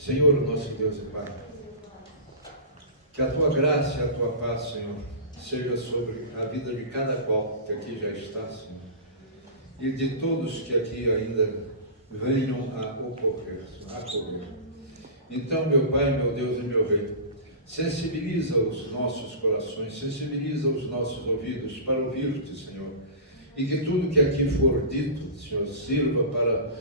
Senhor, nosso Deus e Pai, que a Tua graça e a Tua paz, Senhor, seja sobre a vida de cada qual que aqui já está, Senhor, e de todos que aqui ainda venham a ocorrer. Então, meu Pai, meu Deus e meu Rei, sensibiliza os nossos corações, sensibiliza os nossos ouvidos para ouvir-te, Senhor, e que tudo que aqui for dito, Senhor, sirva para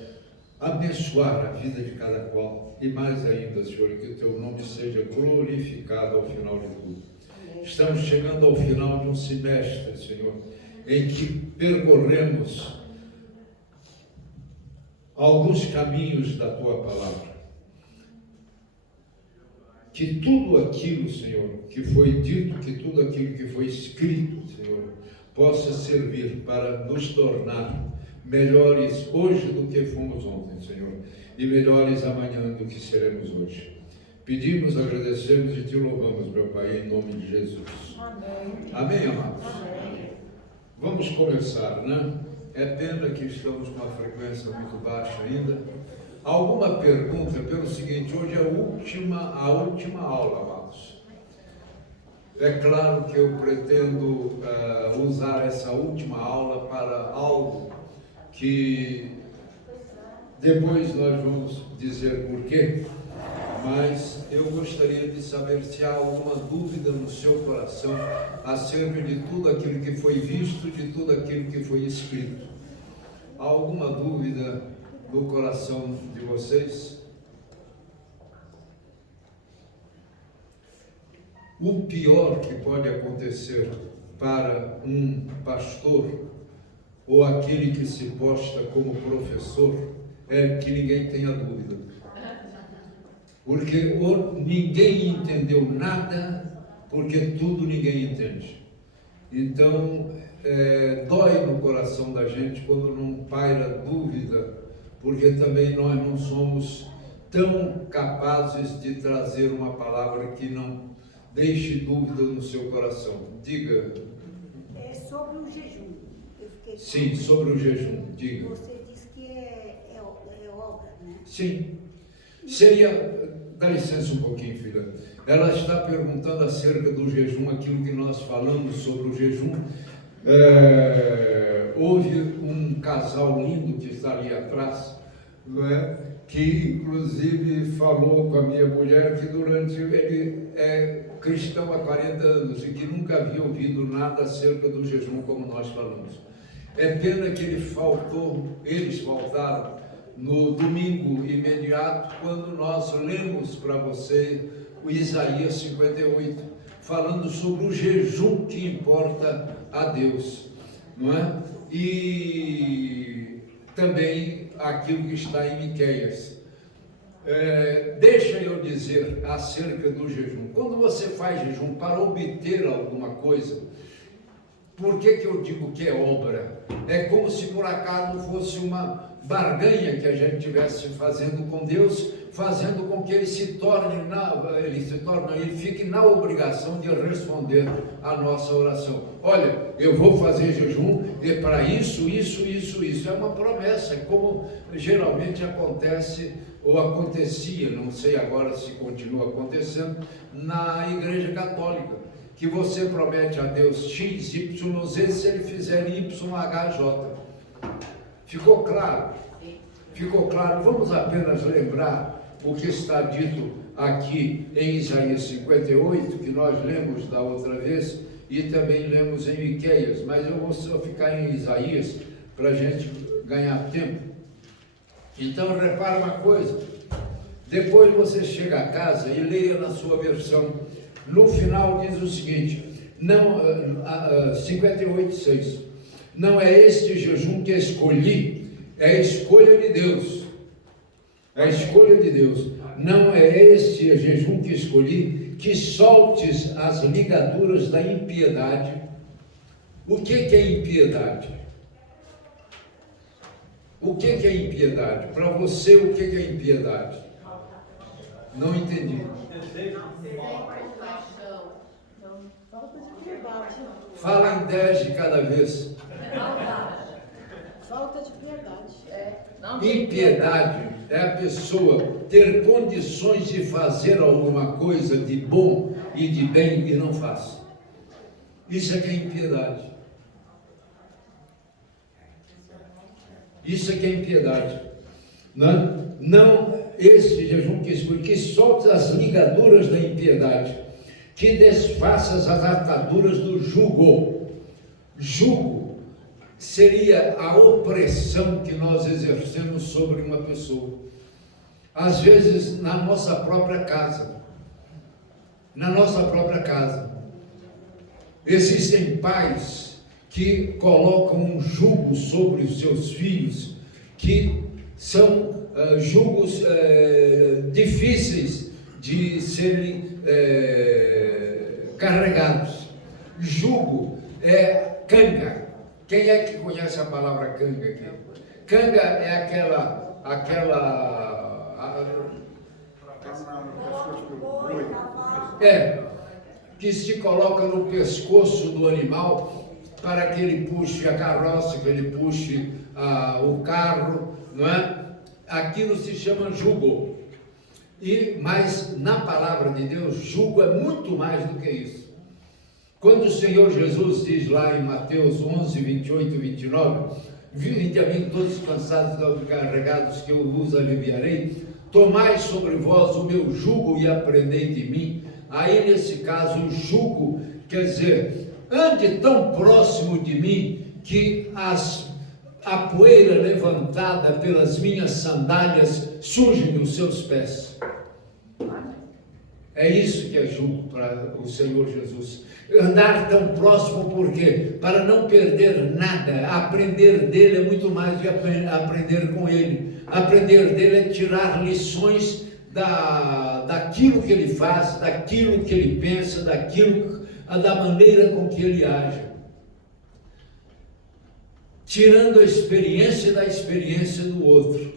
abençoar a vida de cada qual, e mais ainda, Senhor, que o Teu nome seja glorificado ao final de tudo. Estamos chegando ao final de um semestre, Senhor, em que percorremos alguns caminhos da Tua palavra. Que tudo aquilo, Senhor, que foi dito, que tudo aquilo que foi escrito, Senhor, possa servir para nos tornar melhores hoje do que fomos ontem, Senhor, e melhores amanhã do que seremos hoje. Pedimos, agradecemos e Te louvamos, meu Pai, em nome de Jesus. Amém. Amém, amados? Amém. Vamos começar, né? É pena que estamos com uma frequência muito baixa ainda. Alguma pergunta? Pelo seguinte, hoje é a última aula, amados. É claro que eu pretendo usar essa última aula para algo que depois nós vamos dizer por quê, mas eu gostaria de saber se há alguma dúvida no seu coração acerca de tudo aquilo que foi visto, de tudo aquilo que foi escrito. Há alguma dúvida no coração de vocês? O pior que pode acontecer para um pastor ou aquele que se posta como professor é que ninguém tenha dúvida. Porque ninguém entendeu nada, porque tudo ninguém entende. Então, dói no coração da gente quando não paira dúvida, porque também nós não somos tão capazes de trazer uma palavra que não deixe dúvida no seu coração. Diga. É sobre o jejum. Sim, sobre o jejum, diga. Você disse que é obra, né? Sim. Seria, dá licença um pouquinho, filha. Ela está perguntando acerca do jejum, aquilo que nós falamos sobre o jejum. Houve um casal lindo que está ali atrás, não é? Que inclusive falou com a minha mulher que ele é cristão há 40 anos e que nunca havia ouvido nada acerca do jejum como nós falamos. É pena que eles faltaram no domingo imediato, quando nós lemos para você o Isaías 58, falando sobre o jejum que importa a Deus, não é? E também aquilo que está em Miqueias. Deixa eu dizer acerca do jejum. Quando você faz jejum para obter alguma coisa, por que eu digo que é obra? É como se por acaso fosse uma barganha que a gente estivesse fazendo com Deus, fazendo com que ele fique na obrigação de responder a nossa oração. Olha, eu vou fazer jejum e para isso. É uma promessa, como geralmente acontece ou acontecia, não sei agora se continua acontecendo, na Igreja Católica, que você promete a Deus X, Y, Z, se ele fizer Y, H, J. Ficou claro? Ficou claro? Vamos apenas lembrar o que está dito aqui em Isaías 58, que nós lemos da outra vez, e também lemos em Miqueias, mas eu vou só ficar em Isaías para a gente ganhar tempo. Então, repara uma coisa, depois você chega a casa e leia na sua versão. No final diz o seguinte, 58:6, não é este jejum que escolhi, é a escolha de Deus, é a escolha de Deus, não é este jejum que escolhi, que soltes as ligaduras da impiedade. O que é impiedade? O que é impiedade? Para você, o que é impiedade? Não entendi. Fala em 10 de cada vez. Falta de piedade. Impiedade é a pessoa ter condições de fazer alguma coisa de bom e de bem e não faz. Isso é que é impiedade. Isso é que é impiedade. Não esse jejum que solta as ligaduras da impiedade, que desfaça as ataduras do jugo. Jugo seria a opressão que nós exercemos sobre uma pessoa. Às vezes na nossa própria casa. Na nossa própria casa. Existem pais que colocam um jugo sobre os seus filhos, que são jugos difíceis de serem carregados. Jugo é canga. Quem é que conhece a palavra canga aqui? Canga é que se coloca no pescoço do animal para que ele puxe a carroça, que ele puxe o carro, não é? Aquilo se chama jugo. Mas na palavra de Deus, jugo é muito mais do que isso. Quando o Senhor Jesus diz lá em Mateus 11, 28 e 29, vinde a mim todos cansados e sobrecarregados, que eu vos aliviarei, tomai sobre vós o meu jugo e aprendei de mim. Aí nesse caso o jugo quer dizer, ande tão próximo de mim que a poeira levantada pelas minhas sandálias surge nos seus pés. É isso que é jugo para o Senhor Jesus. Andar tão próximo, por quê? Para não perder nada. Aprender dele é muito mais de aprender com ele. Aprender dele é tirar lições daquilo que ele faz, daquilo que ele pensa, da maneira com que ele age. Tirando a experiência da experiência do outro.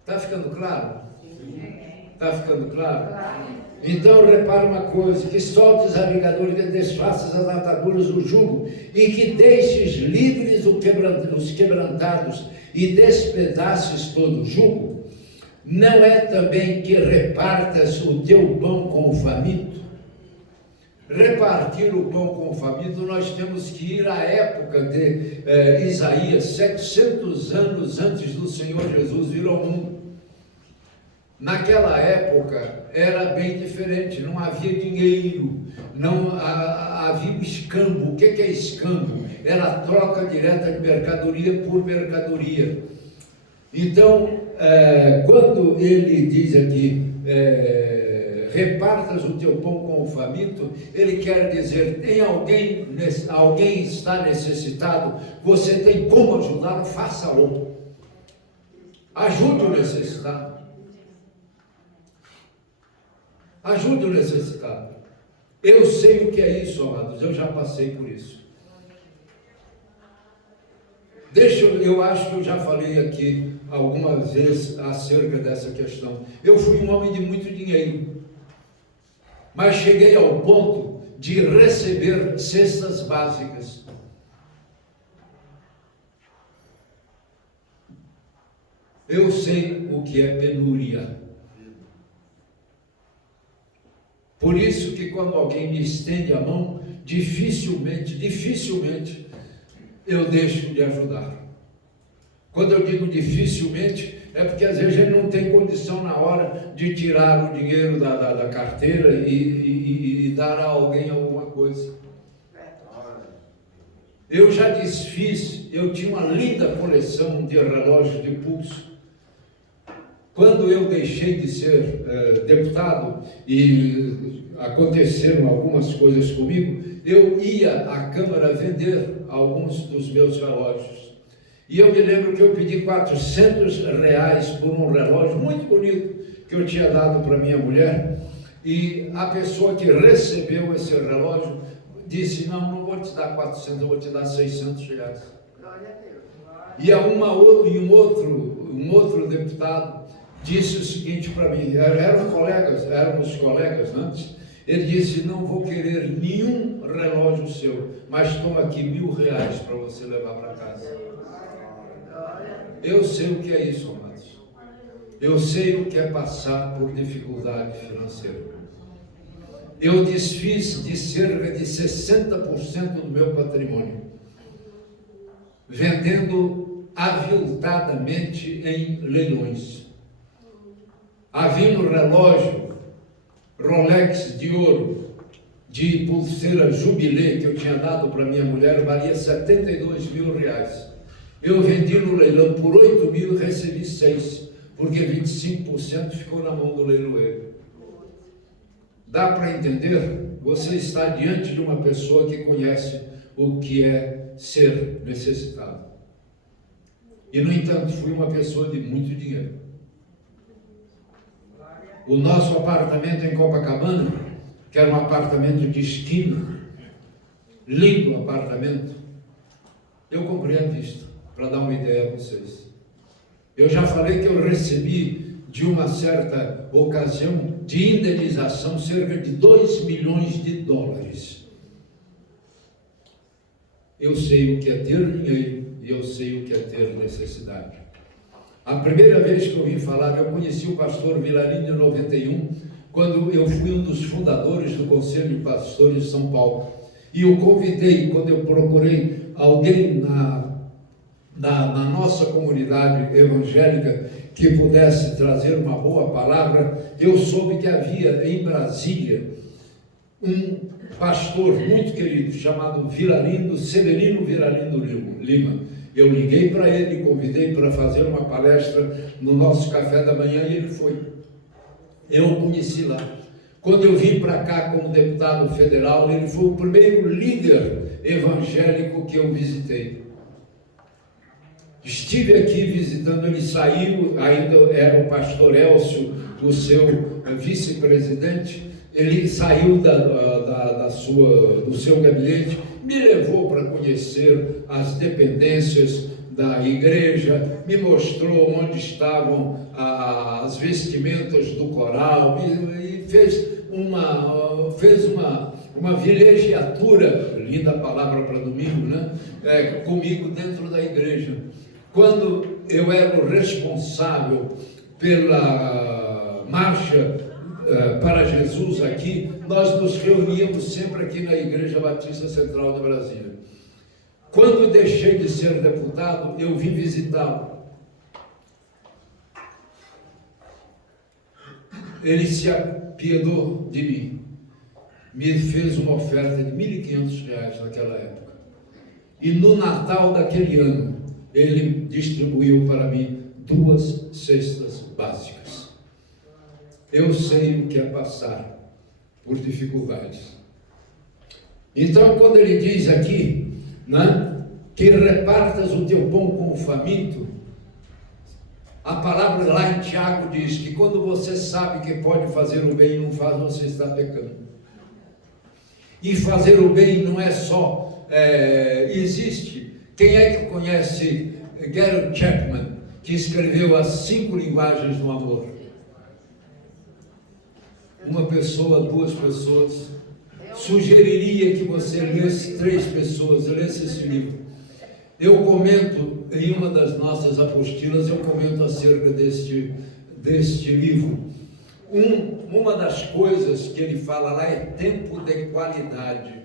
Está ficando claro? Está ficando claro? Então repara uma coisa, que soltes a ligadura, que desfaças as ataduras do jugo, e que deixes livres os quebrantados, e despedaces todo o jugo. Não é também que repartas o teu pão com o faminto? Repartir o pão com o faminto, nós temos que ir à época de Isaías, 700 anos antes do Senhor Jesus vir ao mundo. Naquela época era bem diferente, não havia dinheiro, não havia escambo. O que é escambo? Era a troca direta de mercadoria por mercadoria. Então, quando ele diz aqui, repartas o teu pão com o faminto, ele quer dizer, tem alguém está necessitado, você tem como ajudá-lo, faça-o. Ajude o necessitado. Ajude o necessitado. Eu sei o que é isso, amados, eu já passei por isso. Eu acho que eu já falei aqui algumas vezes acerca dessa questão. Eu fui um homem de muito dinheiro, mas cheguei ao ponto de receber cestas básicas. Eu sei o que é penúria. Por isso que quando alguém me estende a mão, dificilmente eu deixo de ajudar. Quando eu digo dificilmente, é porque às vezes ele não tem condição na hora de tirar o dinheiro da carteira e dar a alguém alguma coisa. Eu já desfiz, eu tinha uma linda coleção de relógios de pulso. Quando eu deixei de ser deputado e aconteceram algumas coisas comigo, eu ia à Câmara vender alguns dos meus relógios. E eu me lembro que eu pedi R$400 por um relógio muito bonito que eu tinha dado para minha mulher, e a pessoa que recebeu esse relógio disse, não vou te dar 400, eu vou te dar R$600. Glória a Deus. E um outro deputado disse o seguinte para mim, éramos colegas antes, Ele disse: não vou querer nenhum relógio seu, mas toma aqui R$1.000 para você levar para casa. Eu sei o que é isso, amados. Eu sei o que é passar por dificuldade financeira. Eu desfiz de cerca de 60% do meu patrimônio, vendendo aviltadamente em leilões. Havia um relógio Rolex de ouro, de pulseira Jubilê, que eu tinha dado para minha mulher, valia R$72.000. Eu vendi no leilão por 8.000 e recebi 6, porque 25% ficou na mão do leiloeiro. Dá para entender? Você está diante de uma pessoa que conhece o que é ser necessitado. E, no entanto, fui uma pessoa de muito dinheiro. O nosso apartamento em Copacabana, que era um apartamento de esquina, lindo apartamento, eu comprei à vista, para dar uma ideia a vocês. Eu já falei que eu recebi, de uma certa ocasião, de indenização, cerca de $2 milhões. Eu sei o que é ter dinheiro e eu sei o que é ter necessidade. A primeira vez que eu vim falar, eu conheci o pastor Vilarinho em 91, quando eu fui um dos fundadores do Conselho de Pastores de São Paulo. E eu convidei, quando eu procurei alguém na nossa comunidade evangélica que pudesse trazer uma boa palavra, eu soube que havia em Brasília um pastor muito querido, chamado Severino Vilarino Lima. Eu liguei para ele, convidei para fazer uma palestra no nosso café da manhã e ele foi. Eu o conheci lá. Quando eu vim para cá como deputado federal, ele foi o primeiro líder evangélico que eu visitei. Estive aqui visitando, ele saiu, ainda era o pastor Elcio, o seu vice-presidente, ele saiu do seu gabinete, me levou para conhecer as dependências da igreja, me mostrou onde estavam as vestimentas do coral, e fez uma vilegiatura, linda palavra para domingo, né? Comigo dentro da igreja. Quando eu era o responsável pela marcha para Jesus aqui, nós nos reuníamos sempre aqui na Igreja Batista Central de Brasília. Quando deixei de ser deputado, eu vim visitá-lo. Ele se apiedou de mim, me fez uma oferta de R$1.500 naquela época. E no Natal daquele ano, ele distribuiu para mim 2 cestas básicas. Eu sei o que é passar por dificuldades. Então, quando ele diz aqui, né, que repartas o teu pão com o faminto, a palavra lá em Tiago diz que quando você sabe que pode fazer o bem e não faz, você está pecando. E fazer o bem não é só, existe. Quem é que conhece Gary Chapman, que escreveu as 5 linguagens do amor? Uma pessoa, 2 pessoas. Sugeriria que você lesse 3 pessoas, lesse esse livro. Eu comento, em uma das nossas apostilas, eu comento acerca deste livro. Uma das coisas que ele fala lá é tempo de qualidade.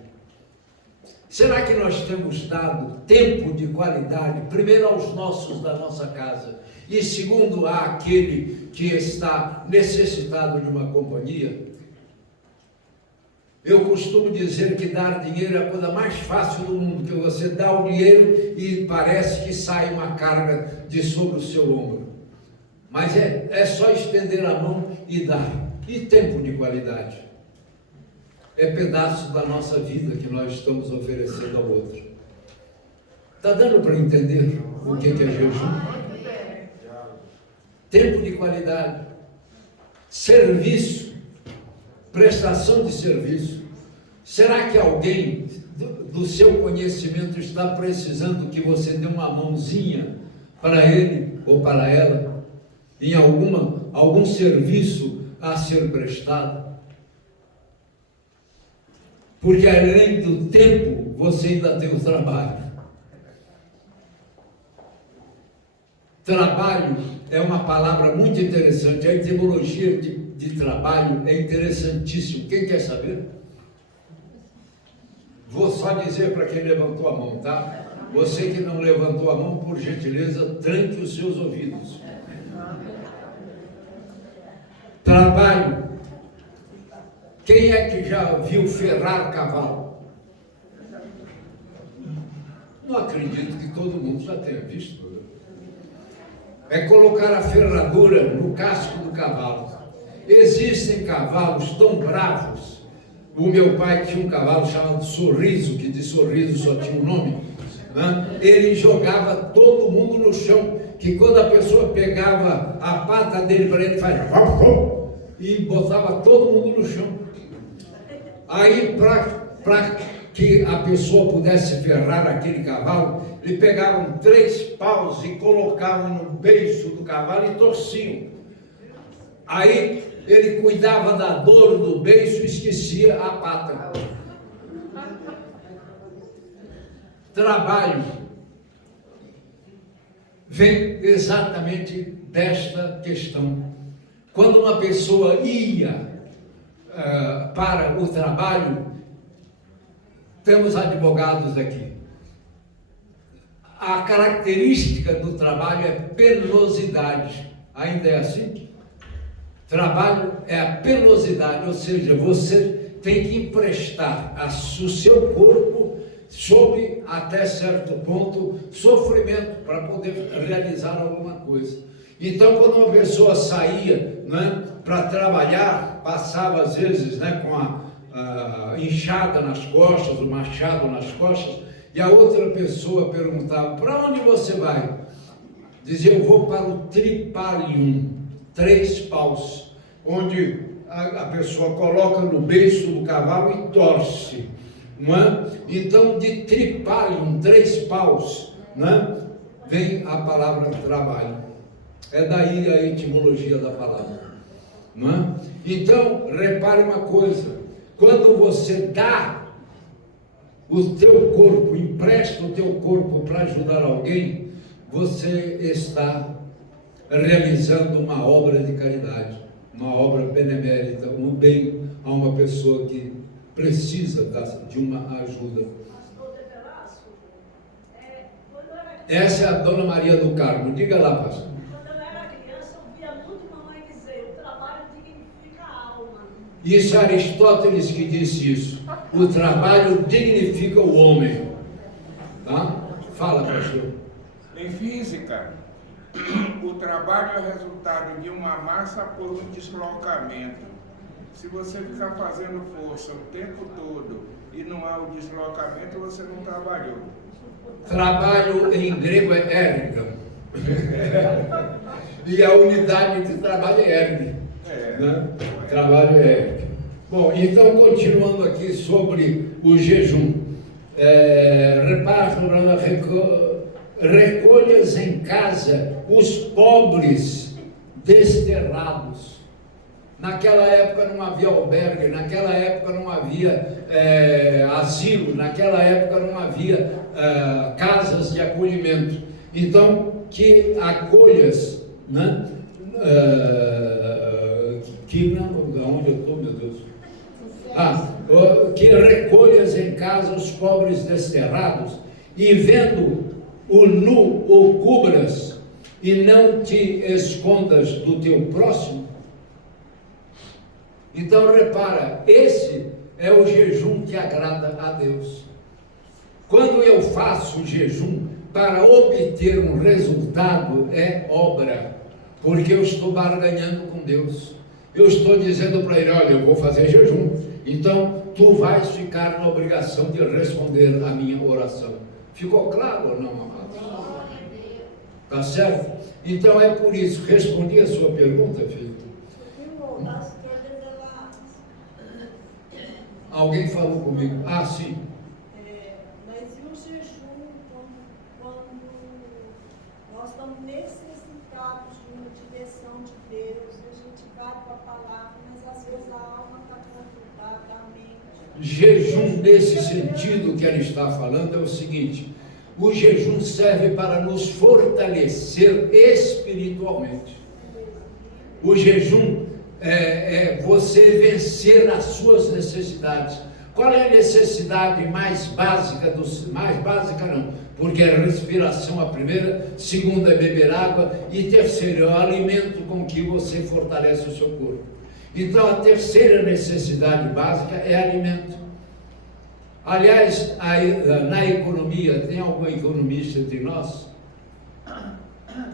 Será que nós temos dado tempo de qualidade, primeiro aos nossos da nossa casa, e segundo àquele que está necessitado de uma companhia? Eu costumo dizer que dar dinheiro é a coisa mais fácil do mundo, que você dá o dinheiro e parece que sai uma carga de sobre o seu ombro. Mas é só estender a mão e dar. E tempo de qualidade? É pedaço da nossa vida que nós estamos oferecendo ao outro. Está dando para entender o que é jejum? Tempo de qualidade, serviço, prestação de serviço. Será que alguém do seu conhecimento está precisando que você dê uma mãozinha para ele ou para ela em algum serviço a ser prestado? Porque além do tempo, você ainda tem o trabalho. Trabalho é uma palavra muito interessante. A etimologia de trabalho é interessantíssimo. Quem quer saber? Vou só dizer para quem levantou a mão, tá? Você que não levantou a mão, por gentileza, tranque os seus ouvidos. Trabalho. Quem é que já viu ferrar cavalo? Não acredito que todo mundo já tenha visto. É colocar a ferradura no casco do cavalo. Existem cavalos tão bravos. O meu pai tinha um cavalo chamado Sorriso, que de Sorriso só tinha um nome, né? Ele jogava todo mundo no chão, que quando a pessoa pegava a pata dele para ele, fazia e botava todo mundo no chão. Aí, para que a pessoa pudesse ferrar aquele cavalo, eles pegavam 3 paus e colocavam no beiço do cavalo e torciam. Aí ele cuidava da dor do beiço e esquecia a pata. Trabalho vem exatamente desta questão. Quando uma pessoa ia para o trabalho, temos advogados aqui. A característica do trabalho é penosidade. Ainda é assim? Trabalho é a penosidade, ou seja, você tem que emprestar o seu corpo sob, até certo ponto, sofrimento para poder realizar alguma coisa. Então, quando uma pessoa saía, né, para trabalhar, passava às vezes, né, com a enxada nas costas, o machado nas costas, e a outra pessoa perguntava: para onde você vai? Dizia: eu vou para o tripalium, 3 paus, onde a pessoa coloca no beiço do cavalo e torce, não é? Então, de tripalium, 3 paus, não é? Vem a palavra trabalho. É daí a etimologia da palavra, não é? Então, repare uma coisa: quando você dá o teu corpo, empresta o teu corpo para ajudar alguém, você está realizando uma obra de caridade, uma obra benemérita, um bem a uma pessoa que precisa de uma ajuda. Essa é a Dona Maria do Carmo. Diga lá, pastor. Quando eu era criança, eu via muito mamãe dizer: o trabalho dignifica a alma. Isso é Aristóteles que disse isso. O trabalho dignifica o homem. Tá? Fala, pastor. Em física, o trabalho é resultado de uma massa por um deslocamento. Se você ficar fazendo força o tempo todo e não há o deslocamento, você não trabalhou. Trabalho em grego é ergon. E a unidade de trabalho é erg. Né? Trabalho é erg. Bom, então, continuando aqui sobre o jejum. Repare, recolhas em casa os pobres desterrados. Naquela época não havia albergue, naquela época não havia asilo, naquela época não havia casas de acolhimento. Então, que acolhas, né? Onde eu estou, meu Deus? Que recolhas em casa os pobres desterrados, e vendo o nu o cubras, e não te escondas do teu próximo. Então repara, esse é o jejum que agrada a Deus. Quando eu faço o jejum para obter um resultado, é obra, porque eu estou barganhando com Deus. Eu estou dizendo para ele: olha, eu vou fazer jejum, então tu vais ficar na obrigação de responder a minha oração. Ficou claro ou não, amados? Tá certo? Então é por isso. Respondi a sua pergunta, filho. Alguém falou comigo? Ah, sim. Mas e o jejum quando nós estamos necessitados de uma direção de Deus, a gente vai para a palavra, mas às vezes a alma está conturbada, a mente. jejum nesse sentido que ela está falando é o seguinte: o jejum serve para nos fortalecer espiritualmente. O jejum é você vencer as suas necessidades. Qual é a necessidade mais básica? Mais básica não, porque é a respiração a primeira, segunda é beber água e terceiro é o alimento com que você fortalece o seu corpo. Então a terceira necessidade básica é alimento. Aliás, na economia, tem algum economista entre nós?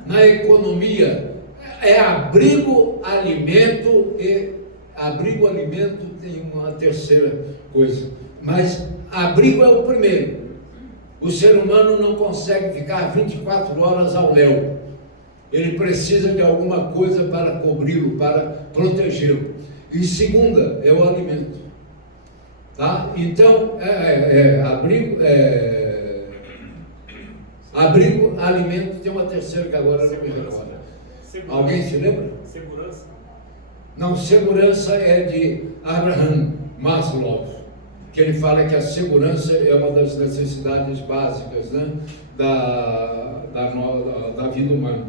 Na economia é abrigo, alimento e abrigo, alimento tem uma terceira coisa, mas abrigo é o primeiro. O ser humano não consegue ficar 24 horas ao léu. Ele precisa de alguma coisa para cobri-lo, para protegê-lo. E segunda é o alimento. Tá? Então, abrigo, alimento, tem uma terceira que agora não me recordo. Alguém se lembra? Segurança. Não, segurança é de Abraham Maslow, que ele fala que a segurança é uma das necessidades básicas, né, da vida humana.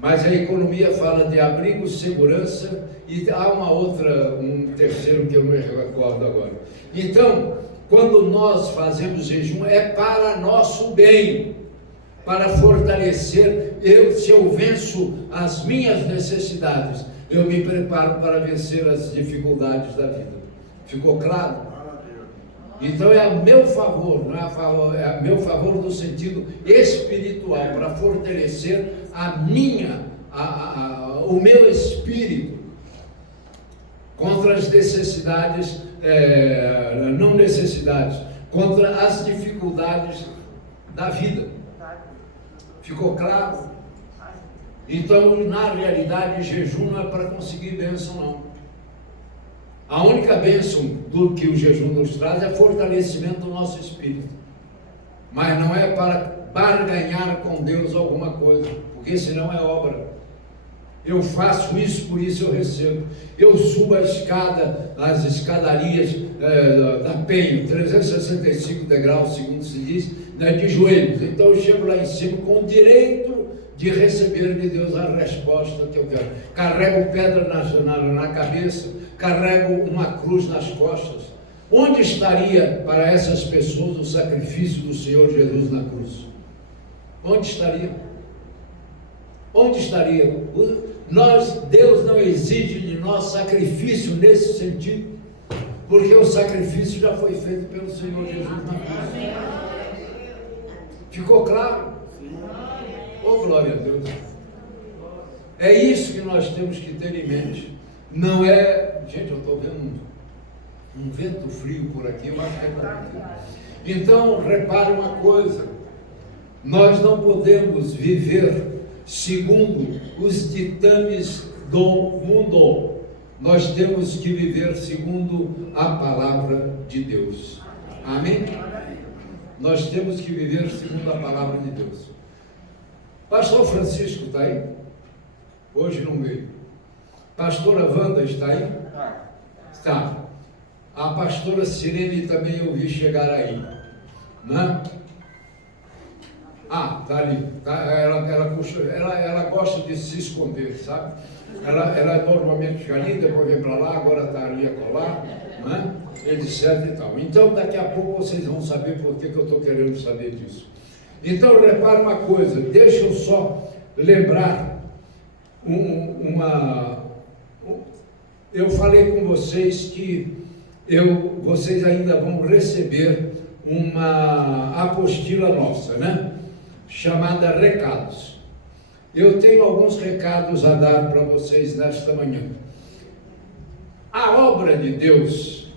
Mas a economia fala de abrigo, segurança e há um terceiro que eu não me recordo agora. Então, quando nós fazemos jejum, é para nosso bem, para fortalecer. Se eu venço as minhas necessidades, eu me preparo para vencer as dificuldades da vida. Ficou claro? Então é a meu favor, não é a favor, é a meu favor no sentido espiritual, para fortalecer o meu espírito contra as necessidades, não necessidades, contra as dificuldades da vida. Ficou claro? Então, na realidade, jejum não é para conseguir bênção, não. A única bênção do que o jejum nos traz é fortalecimento do nosso espírito. Mas não é para barganhar com Deus alguma coisa, porque senão é obra. Eu faço isso, por isso eu recebo. Eu subo a escada, as escadarias da Penho, 365 degraus, segundo se diz, né, de joelhos. Então eu chego lá em cima com o direito de receber de Deus a resposta que eu quero. Carrego pedra na cabeça, carrego uma cruz nas costas. Onde estaria para essas pessoas o sacrifício do Senhor Jesus na cruz? Onde estaria? Onde estaria? Deus não exige de nós sacrifício nesse sentido, porque o sacrifício já foi feito pelo Senhor Jesus na cruz. Ficou claro? Oh, glória a Deus. É isso que nós temos que ter em mente. Não é... Gente, eu estou vendo um vento frio por aqui, eu acho que é por aqui. Então, repare uma coisa. Nós não podemos viver segundo os ditames do mundo. Nós temos que viver segundo a palavra de Deus. Amém? Nós temos que viver segundo a palavra de Deus. Pastor Francisco está aí? Hoje não veio. Pastora Wanda está aí? Está. A pastora Sirene também eu vi chegar aí. Né? Ah, está ali. Tá, ela gosta de se esconder, sabe? Ela normalmente fica ali, depois vem para lá, agora está ali a colar, né? Etc e tal. Então, daqui a pouco vocês vão saber por que eu estou querendo saber disso. Então, repare uma coisa, deixa eu só lembrar eu falei com vocês que vocês ainda vão receber uma apostila nossa, né? Chamada Recados. Eu tenho alguns recados a dar para vocês nesta manhã. A obra de Deus,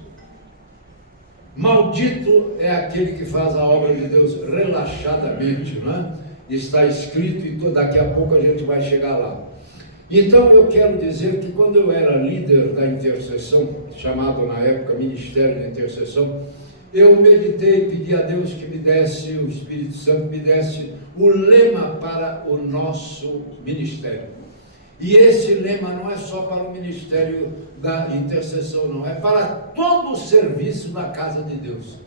maldito é aquele que faz a obra de Deus relaxadamente, né? Está escrito e daqui a pouco a gente vai chegar lá. Então eu quero dizer que quando eu era líder da intercessão, chamado na época Ministério de Intercessão, eu meditei, pedi a Deus que me desse, o Espírito Santo me desse o lema para o nosso ministério. E esse lema não é só para o ministério da intercessão, não. É para todo o serviço na casa de Deus.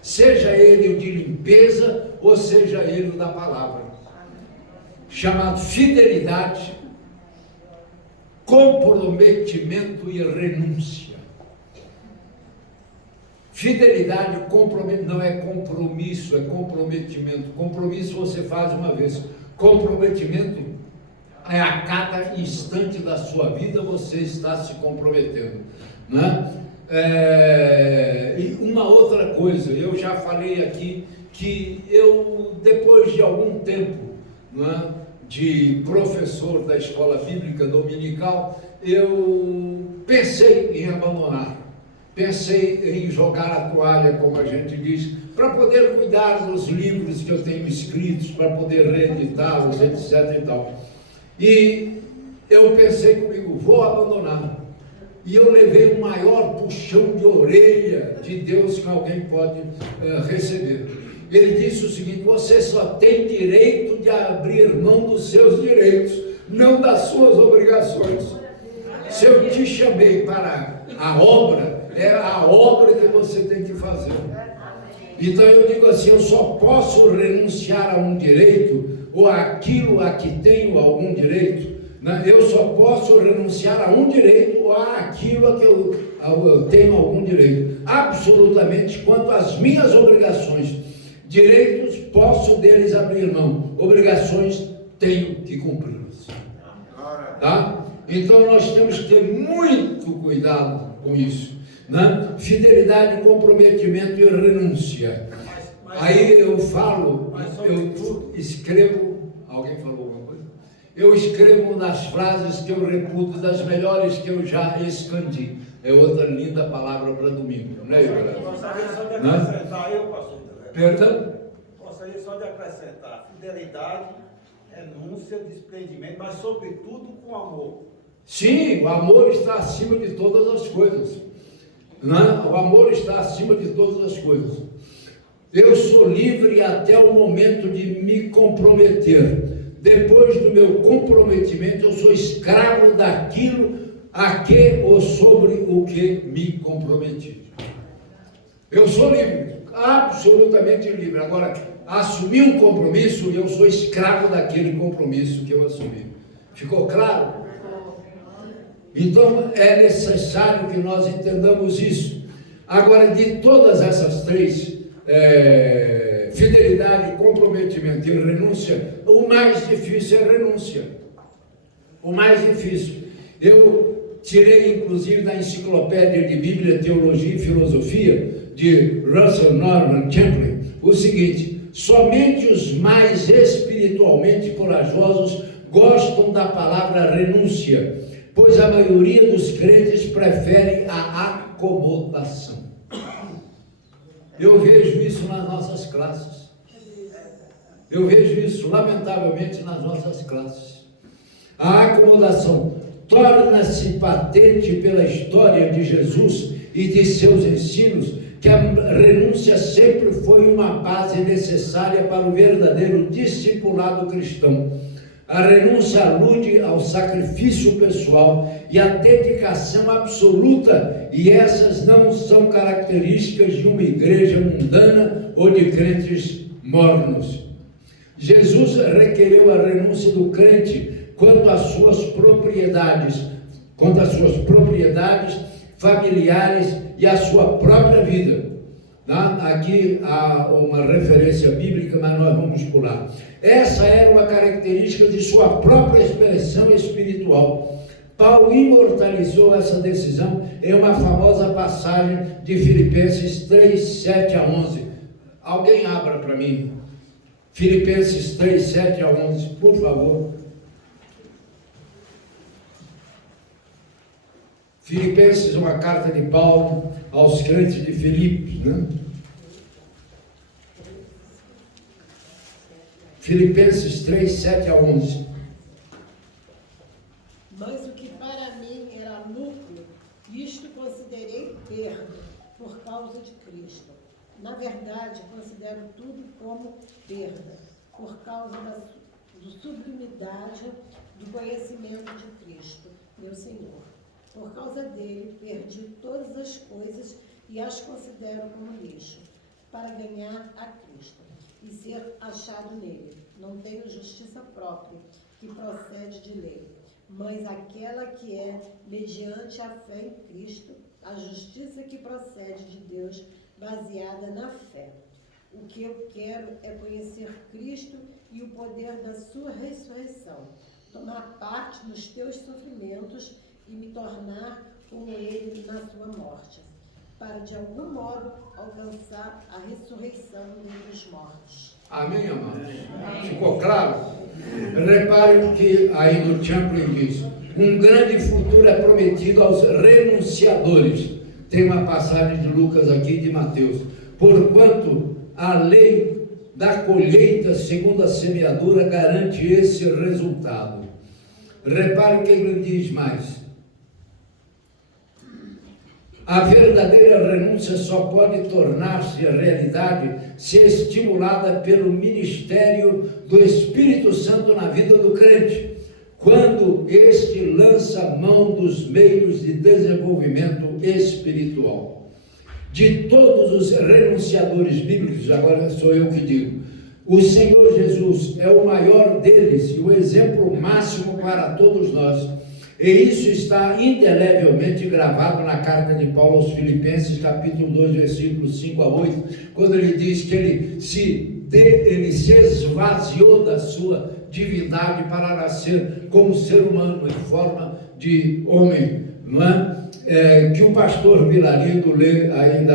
Seja ele o de limpeza ou seja ele o da palavra. Chamado fidelidade, comprometimento e renúncia. Fidelidade, não é compromisso, é comprometimento. Compromisso você faz uma vez. Comprometimento é a cada instante da sua vida você está se comprometendo, né? E uma outra coisa, eu já falei aqui que eu, depois de algum tempo, né, de professor da escola bíblica dominical, eu pensei em abandonar, pensei em jogar a toalha, como a gente diz, para poder cuidar dos livros que eu tenho escritos, para poder reeditá-los, etc. e tal. E eu pensei comigo, vou abandonar. E eu levei o maior puxão de orelha de Deus que alguém pode receber. Ele disse o seguinte: você só tem direito de abrir mão dos seus direitos, não das suas obrigações. Se eu te chamei para a obra, é a obra que você tem que fazer. Então eu digo assim, eu só posso renunciar a um direito, ou àquilo a que tenho algum direito, né? Eu só posso renunciar a um direito ou àquilo a que eu tenho algum direito. Absolutamente, quanto às minhas obrigações. Direitos, posso deles abrir mão. Obrigações, tenho que cumpri-las. Tá? Então nós temos que ter muito cuidado com isso, né? Fidelidade, comprometimento e renúncia. Aí eu falo, eu escrevo, alguém falou alguma coisa? Eu escrevo nas frases que eu reputo das melhores que eu já expandi. É outra linda palavra para domingo, né? Gostaria só de acrescentar, pastor. Perdão? Gostaria só de acrescentar fidelidade, renúncia, desprendimento, mas sobretudo com amor. Sim, o amor está acima de todas as coisas, né? O amor está acima de todas as coisas. Eu sou livre até o momento de me comprometer. Depois do meu comprometimento, eu sou escravo daquilo a que ou sobre o que me comprometi. Eu sou livre, absolutamente livre. Agora, assumir um compromisso, eu sou escravo daquele compromisso que eu assumi. Ficou claro? Então, é necessário que nós entendamos isso. Agora, de todas essas três, fidelidade, comprometimento e renúncia, o mais difícil é a renúncia. O mais difícil. Eu tirei, inclusive, da enciclopédia de Bíblia, Teologia e Filosofia, de Russell Norman Champlin, o seguinte: somente os mais espiritualmente corajosos gostam da palavra renúncia, pois a maioria dos crentes prefere a acomodação. Eu vejo isso nas nossas classes. Eu vejo isso, lamentavelmente, nas nossas classes. A acomodação torna-se patente pela história de Jesus e de seus ensinos, que a renúncia sempre foi uma base necessária para o verdadeiro discipulado cristão. A renúncia alude ao sacrifício pessoal e à dedicação absoluta, e essas não são características de uma igreja mundana ou de crentes mornos. Jesus requereu a renúncia do crente quanto às suas propriedades familiares e à sua própria vida. Aqui há uma referência bíblica, mas nós vamos pular. Essa era uma característica de sua própria expressão espiritual. Paulo imortalizou essa decisão em uma famosa passagem de Filipenses 3, 7 a 11. Alguém abra para mim. Filipenses 3, 7 a 11, por favor. Filipenses é uma carta de Paulo aos crentes de Filipos, né? Filipenses 3, 7 a 11. Mas o que para mim era lucro, isto considerei perda por causa de Cristo. Na verdade, considero tudo como perda por causa do sublimidade do conhecimento de Cristo, meu Senhor. Por causa dele, perdi todas as coisas e as considero como lixo, para ganhar a Cristo e ser achado nele. Não tenho justiça própria, que procede de lei, mas aquela que é mediante a fé em Cristo, a justiça que procede de Deus, baseada na fé. O que eu quero é conhecer Cristo e o poder da sua ressurreição, tomar parte nos teus sofrimentos e me tornar como ele na sua morte, para de algum modo alcançar a ressurreição dentre os mortos. Amém, amados? Ficou claro? Repare que aí no Champlin diz: um grande futuro é prometido aos renunciadores. Tem uma passagem de Lucas aqui e de Mateus. Porquanto a lei da colheita segundo a semeadura garante esse resultado. Repare o que ele diz mais. A verdadeira renúncia só pode tornar-se realidade se estimulada pelo ministério do Espírito Santo na vida do crente, quando este lança mão dos meios de desenvolvimento espiritual. De todos os renunciadores bíblicos, agora sou eu que digo, o Senhor Jesus é o maior deles e o exemplo máximo para todos nós. E isso está indelevelmente gravado na carta de Paulo aos Filipenses, capítulo 2, versículos 5 a 8, quando ele diz que ele se esvaziou da sua divindade para nascer como ser humano, em forma de homem, não é? Que o pastor Vilarindo lê, ainda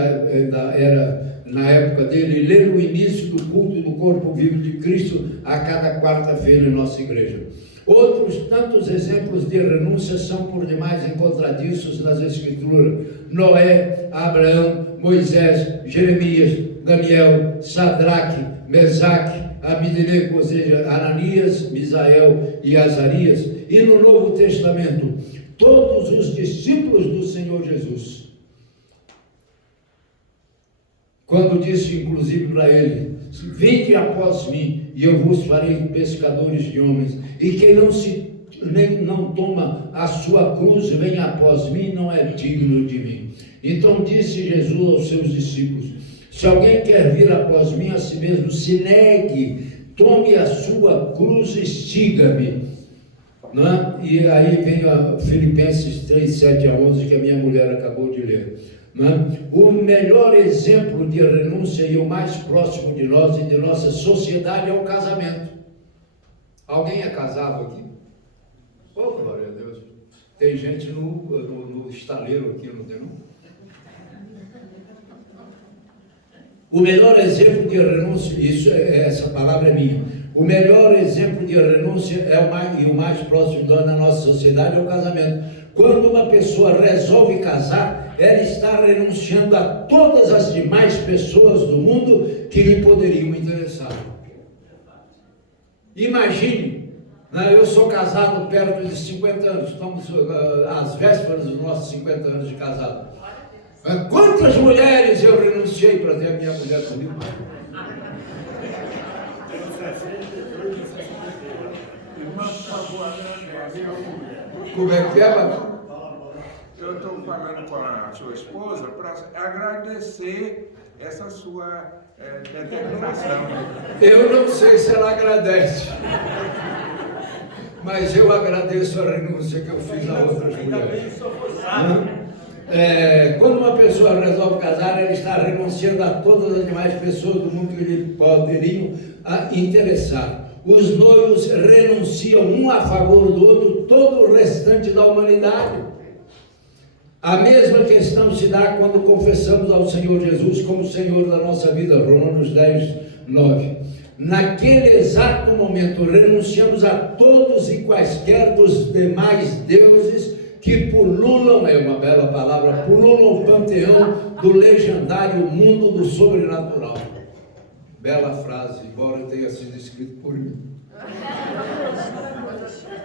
era na época dele, lê no início do culto do corpo vivo de Cristo a cada quarta-feira em nossa igreja. Outros tantos exemplos de renúncia são por demais encontradiços nas Escrituras: Noé, Abraão, Moisés, Jeremias, Daniel, Sadraque, Mesaque, Abideneco, ou seja, Ananias, Misael e Azarias. E no Novo Testamento, todos os discípulos do Senhor Jesus, quando disse inclusive para ele: vinde após mim e eu vos farei pescadores de homens, e quem não toma a sua cruz vem após mim, não é digno de mim. Então disse Jesus aos seus discípulos: se alguém quer vir após mim, a si mesmo se negue, tome a sua cruz e siga-me. E aí vem a Filipenses 3, 7 a 11, que a minha mulher acabou de ler. O melhor exemplo de renúncia e o mais próximo de nós e de nossa sociedade é o casamento. Alguém é casado aqui? Oh, glória a Deus. Tem gente no estaleiro aqui, não tem não? O melhor exemplo de renúncia, essa palavra é minha. O melhor exemplo de renúncia e o mais próximo de nós na nossa sociedade é o casamento. Quando uma pessoa resolve casar, ela está renunciando a todas as demais pessoas do mundo que lhe poderiam interessar. Imagine, eu sou casado perto de 50 anos, estamos às vésperas dos nossos 50 anos de casado. Quantas mulheres eu renunciei para ter a minha mulher comigo? Como é que é, Babu? Eu estou falando com a sua esposa para agradecer essa sua determinação. Eu não sei se ela agradece, mas eu agradeço a renúncia que eu fiz a outras mulheres. Quando uma pessoa resolve casar, ela está renunciando a todas as demais pessoas do mundo que lhe poderiam interessar. Os noivos renunciam um a favor do outro, todo o restante da humanidade. A mesma questão se dá quando confessamos ao Senhor Jesus como Senhor da nossa vida, Romanos 10, 9. Naquele exato momento, renunciamos a todos e quaisquer dos demais deuses que pululam, é uma bela palavra, pululam o panteão do legendário mundo do sobrenatural. Bela frase, embora tenha sido escrito por mim.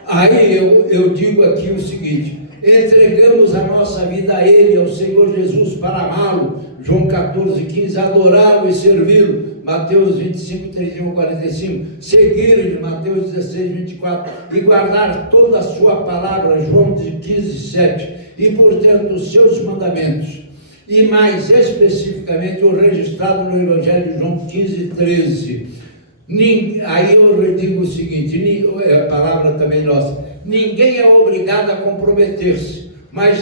Aí eu digo aqui o seguinte: entregamos a nossa vida a Ele, ao Senhor Jesus, para amá-lo, João 14, 15, adorá-lo e servi-lo, Mateus 25, 31, 45, seguir-lhe, Mateus 16, 24, e guardar toda a sua palavra, João 15, 7, e portanto os seus mandamentos, e mais especificamente o registrado no Evangelho de João 15, 13. Aí eu digo o seguinte, a palavra também nossa, ninguém é obrigado a comprometer-se, mas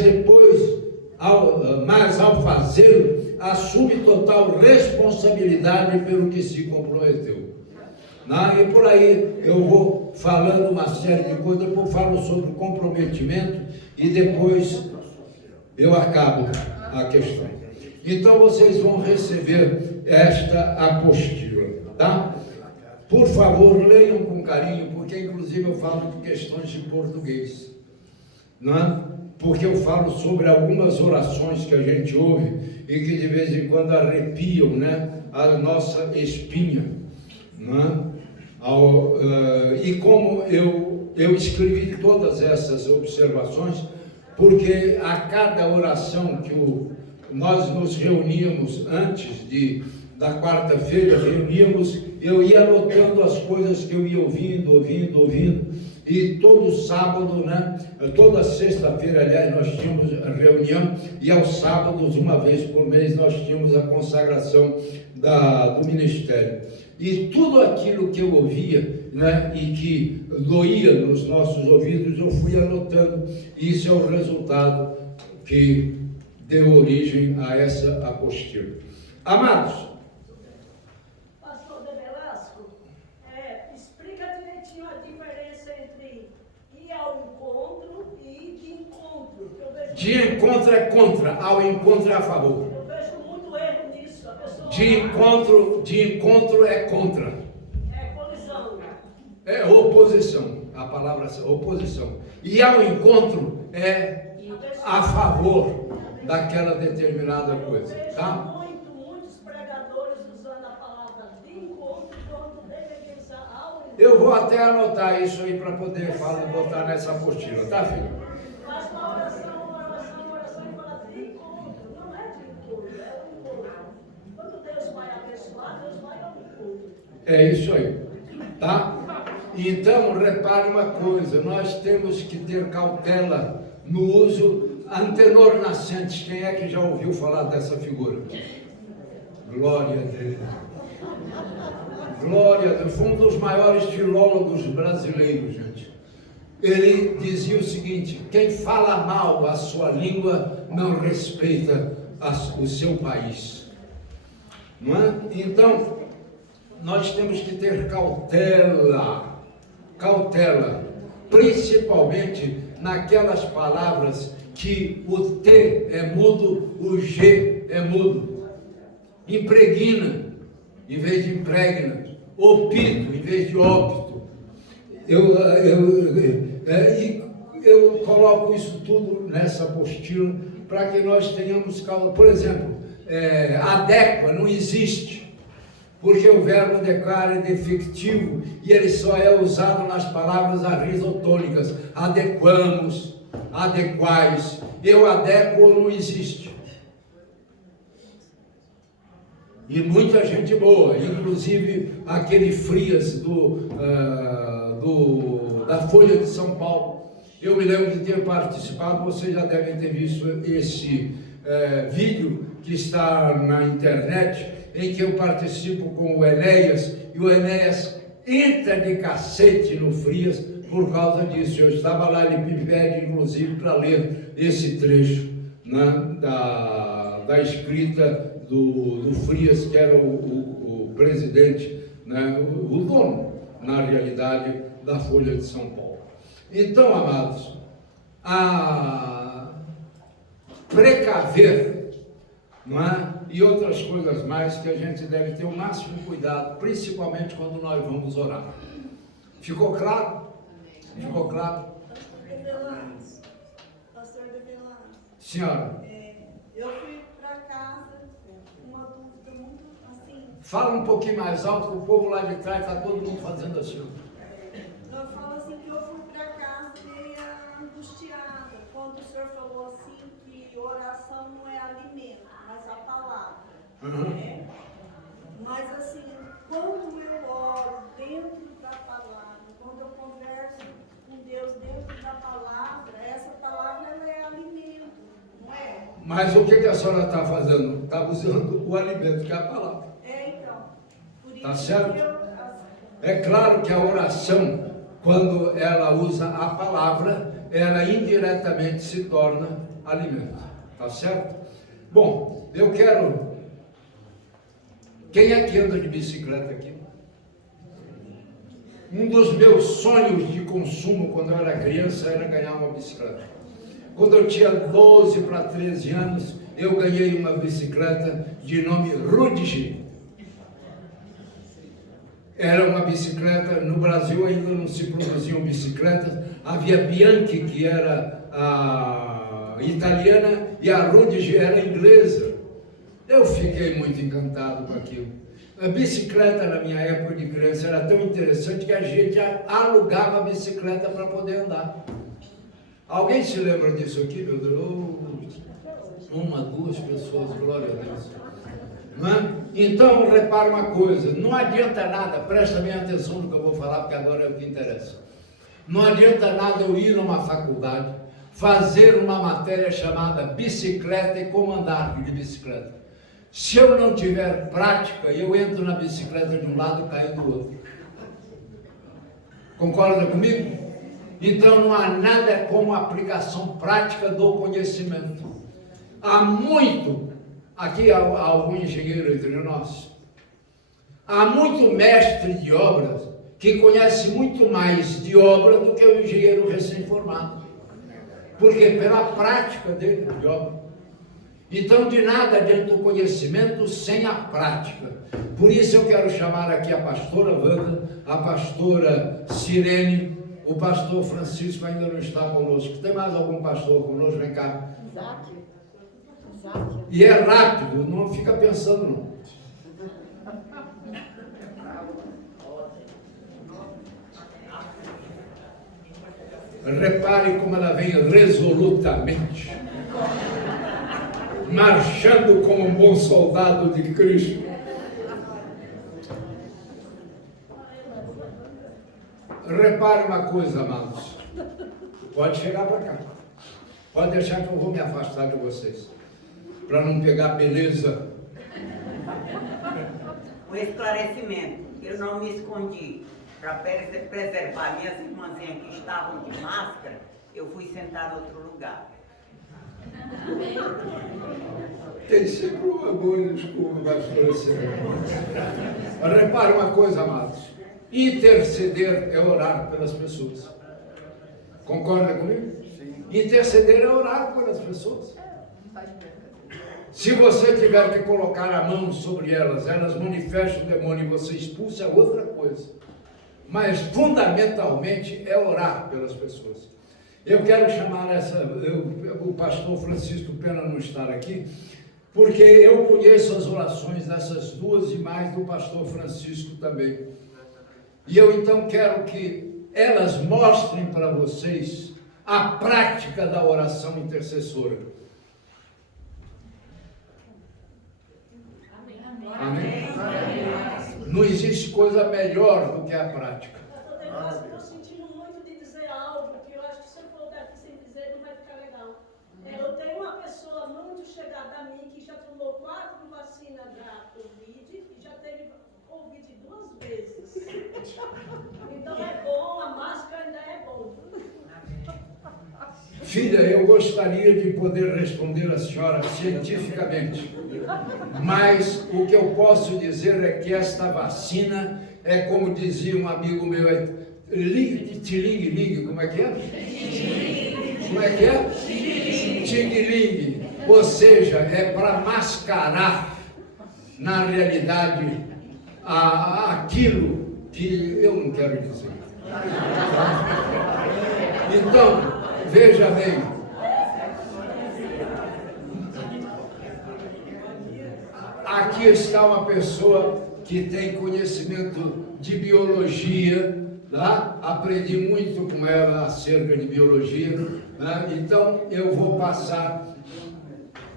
ao fazê-lo, assume total responsabilidade pelo que se comprometeu. E por aí eu vou falando uma série de coisas, depois falo sobre comprometimento e depois eu acabo a questão. Então vocês vão receber esta apostila, tá? Por favor, leiam com carinho, porque inclusive eu falo de questões de português, não é? Porque eu falo sobre algumas orações que a gente ouve e que de vez em quando arrepiam, né, a nossa espinha, não é? E como eu escrevi todas essas observações, porque a cada oração que nós nos reuníamos antes da quarta-feira, eu ia anotando as coisas que eu ia ouvindo, e todo sábado, né, toda sexta-feira, aliás, nós tínhamos a reunião, e aos sábados, uma vez por mês, nós tínhamos a consagração do ministério. E tudo aquilo que eu ouvia, né, e que doía nos nossos ouvidos, eu fui anotando. Isso é o resultado que deu origem a essa apostila. Amados, Pastor De Velasco, explica direitinho a diferença entre ir ao encontro e de encontro. De encontro é contra, ao encontro é a favor. Eu vejo muito erro nisso. A pessoa De encontro é contra. É colisão. É oposição. A palavra é oposição. E ao encontro é a favor daquela determinada coisa, tá? Muitos pregadores usando a palavra de encontro quando deveria usar ao encontro. Eu vou até anotar isso aí para poder botar nessa apostila, tá, filho? Faz uma oração e fala de encontro. Não é de encontro, é um encontro. Quando Deus vai abençoar, Deus vai ao encontro. É isso aí, tá? Então, repare uma coisa, nós temos que ter cautela no uso. Antenor Nascentes, quem é que já ouviu falar dessa figura? Glória a Deus. Glória a Deus. Foi um dos maiores filólogos brasileiros, gente. Ele dizia o seguinte: quem fala mal a sua língua não respeita o seu país. Não é? Então, nós temos que ter cautela, principalmente naquelas palavras que o T é mudo, o G é mudo. Impregna, em vez de impregna. Opito, em vez de óbito. Eu coloco isso tudo nessa apostila para que nós tenhamos calma. Por exemplo, adequa não existe, porque o verbo adequar é defectivo e ele só é usado nas palavras arisotônicas. Adequamos, adequais. Eu adequo não existe. E muita gente boa, inclusive aquele Frias da Folha de São Paulo. Eu me lembro de ter participado, vocês já devem ter visto esse vídeo que está na internet, em que eu participo com o Enéas, e o Enéas entra de cacete no Frias por causa disso. Eu estava lá, ele me pede inclusive para ler esse trecho, né, da escrita do Frias, que era o presidente, né, o dono, na realidade, da Folha de São Paulo. Então, amados, precaver, não é? E outras coisas mais que a gente deve ter o máximo cuidado, principalmente quando nós vamos orar. Ficou claro? Ficou claro? Pastor De Velasco. Senhora. Eu fui para casa, uma dúvida muito assim. Fala um pouquinho mais alto, que o povo lá de trás está todo mundo fazendo assim. Eu falo assim que eu fui para casa meio angustiada, quando o senhor falou assim que oração não é alimento, mas a palavra. Uhum. Né? Mas assim, quando eu oro dentro da palavra, quando eu converso com Deus dentro da palavra, essa palavra ela é alimento, não é? Mas o que a senhora está fazendo? Está usando o alimento, que é a palavra. Então, por isso Tá certo? que eu... É claro que a oração, quando ela usa a palavra, ela indiretamente se torna alimento. Tá certo? Bom, eu quero... Quem é que anda de bicicleta aqui? Um dos meus sonhos de consumo quando eu era criança era ganhar uma bicicleta. Quando eu tinha 12 para 13 anos, eu ganhei uma bicicleta de nome Rudige. Era uma bicicleta, no Brasil ainda não se produziam bicicletas, havia Bianchi, que era a italiana, e a Rudige era inglesa. Eu fiquei muito encantado com aquilo. A bicicleta na minha época de criança era tão interessante que a gente alugava a bicicleta para poder andar. Alguém se lembra disso aqui, meu Deus? Uma, duas pessoas, glória a Deus. Não é? Então, repara uma coisa, não adianta nada, presta bem atenção no que eu vou falar, porque agora é o que interessa. Não adianta nada eu ir numa faculdade, fazer uma matéria chamada bicicleta e como andar de bicicleta. Se eu não tiver prática, eu entro na bicicleta de um lado e caio do outro. Concorda comigo? Então não há nada como a aplicação prática do conhecimento. Há muito, aqui há algum engenheiro entre nós, há muito mestre de obras que conhece muito mais de obra do que o engenheiro recém-formado. Porque pela prática dele de obra. Então de nada adianta o conhecimento sem a prática. Por isso eu quero chamar aqui a pastora Wanda, a pastora Sirene, o pastor Francisco ainda não está conosco. Tem mais algum pastor conosco? Vem cá. Isaac. E é rápido, não fica pensando não. Repare como ela vem resolutamente, marchando como um bom soldado de Cristo. Repare uma coisa, amados. Pode chegar para cá. Pode deixar que eu vou me afastar de vocês, para não pegar beleza. Um esclarecimento. Eu não me escondi. Para preservar minhas irmãzinhas que estavam de máscara, eu fui sentar em outro lugar. Tem sempre uma boa desculpa, pastor. Repare uma coisa, amados. Interceder é orar pelas pessoas. Concorda comigo? Sim. Interceder é orar pelas pessoas. Se você tiver que colocar a mão sobre elas, elas manifestam o demônio e você expulsa, é outra coisa. Mas fundamentalmente é orar pelas pessoas. Eu quero chamar o pastor Francisco, pena não estar aqui, porque eu conheço as orações dessas duas e mais do pastor Francisco também. E eu então quero que elas mostrem para vocês a prática da oração intercessora. Amém? Não existe coisa melhor do que a prática. Eu estou sentindo muito de dizer algo que eu acho que se eu for daqui sem dizer não vai ficar legal. Eu tenho uma pessoa muito chegada a mim que já tomou 4 vacinas da Covid e já teve Covid 2 vezes. Então é bom, a máscara ainda é bom. Filha, eu gostaria de poder responder a senhora cientificamente, mas o que eu posso dizer é que esta vacina é como dizia um amigo meu, é ting-ling, como é que é? Como é que é? Ting-ling, ou seja, é para mascarar na realidade aquilo que eu não quero dizer. Então, veja bem, aqui está uma pessoa que tem conhecimento de biologia, tá? Aprendi muito com ela acerca de biologia, né? Então eu vou passar,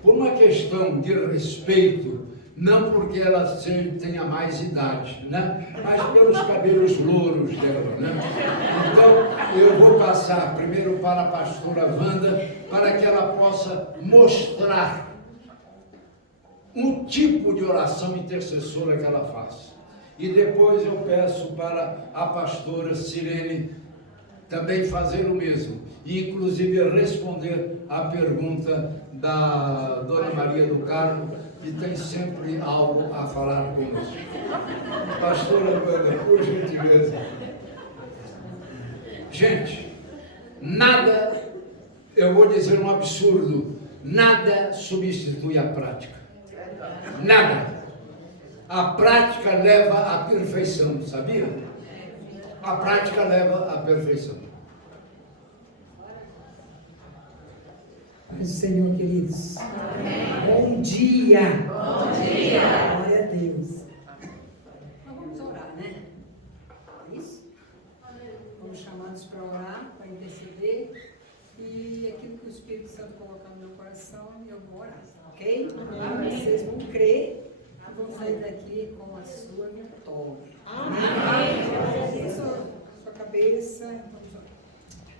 por uma questão de respeito, não porque ela tenha mais idade, né? Mas pelos cabelos louros dela, né? Então, eu vou passar primeiro para a pastora Wanda, para que ela possa mostrar um tipo de oração intercessora que ela faz. E depois eu peço para a pastora Sirene também fazer o mesmo, e inclusive responder à pergunta da Dona Maria do Carmo, que tem sempre algo a falar conosco. Pastora Wanda, por gentileza. Gente, nada, eu vou dizer um absurdo, nada substitui a prática. Nada. A prática leva à perfeição, sabia? A prática leva à perfeição. Paz do Senhor, queridos. Amém. Bom dia. Bom dia. Glória a Deus. Então vamos orar, né? É isso? Fomos chamados para orar, para interceder. E aquilo que o Espírito Santo colocar no meu coração, eu vou orar, ok? Amém. Vocês vão crer e vão sair daqui com a sua vitória. Amém. Sua cabeça. Vamos orar.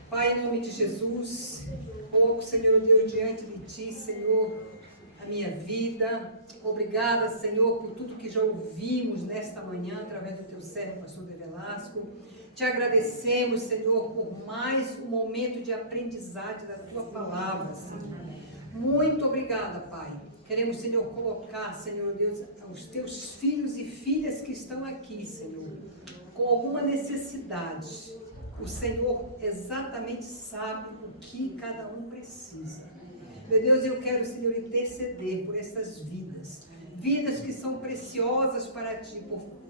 Pai, em nome de Jesus, coloco, Senhor Deus, diante de Ti, Senhor, a minha vida. Obrigada, Senhor, por tudo que já ouvimos nesta manhã, através do Teu servo, pastor De Velasco. Te agradecemos, Senhor, por mais um momento de aprendizagem da Tua palavra, Senhor. Muito obrigada, Pai. Queremos, Senhor, colocar, Senhor Deus, os Teus filhos e filhas que estão aqui, Senhor, com alguma necessidade. O Senhor exatamente sabe o que cada um precisa. Meu Deus, eu quero, Senhor, interceder por essas vidas. Vidas que são preciosas para Ti,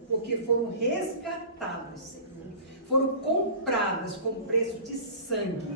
porque foram resgatadas, Senhor. Foram compradas com preço de sangue.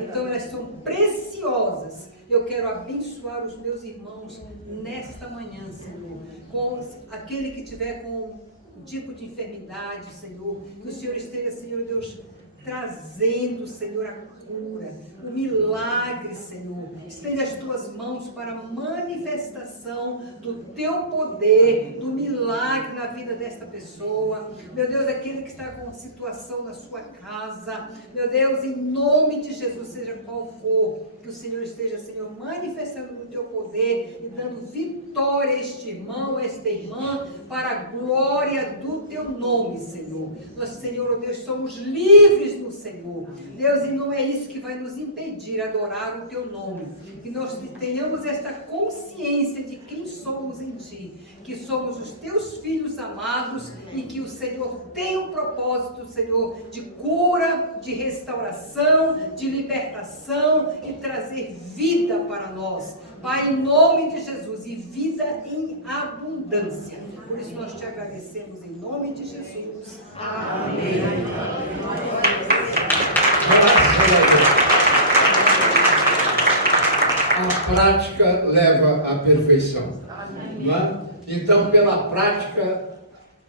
Então elas são preciosas. Eu quero abençoar os meus irmãos nesta manhã, Senhor. Com aquele que tiver com um tipo de enfermidade, Senhor. Que o Senhor esteja, Senhor Deus, trazendo, Senhor, a cura, o milagre, Senhor. Estende as Tuas mãos para a manifestação do Teu poder, do milagre na vida desta pessoa. Meu Deus, aquele que está com situação na sua casa, meu Deus, em nome de Jesus, seja qual for, que o Senhor esteja, Senhor, manifestando o Teu poder e dando vitória a este irmão, a esta irmã, para a glória do Teu nome, Senhor. Nós, Senhor, oh Deus, somos livres no Senhor. Deus, e não é isso que vai nos impedir adorar o Teu nome. Que nós tenhamos esta consciência de quem somos em Ti, que somos os Teus filhos amados e que o Senhor tem um propósito, Senhor, de cura, de restauração, de libertação e trazer vida para nós. Pai, em nome de Jesus, e vida em abundância. Por isso nós Te agradecemos em nome de Jesus. Amém. A prática leva à perfeição. Não é? Então, pela prática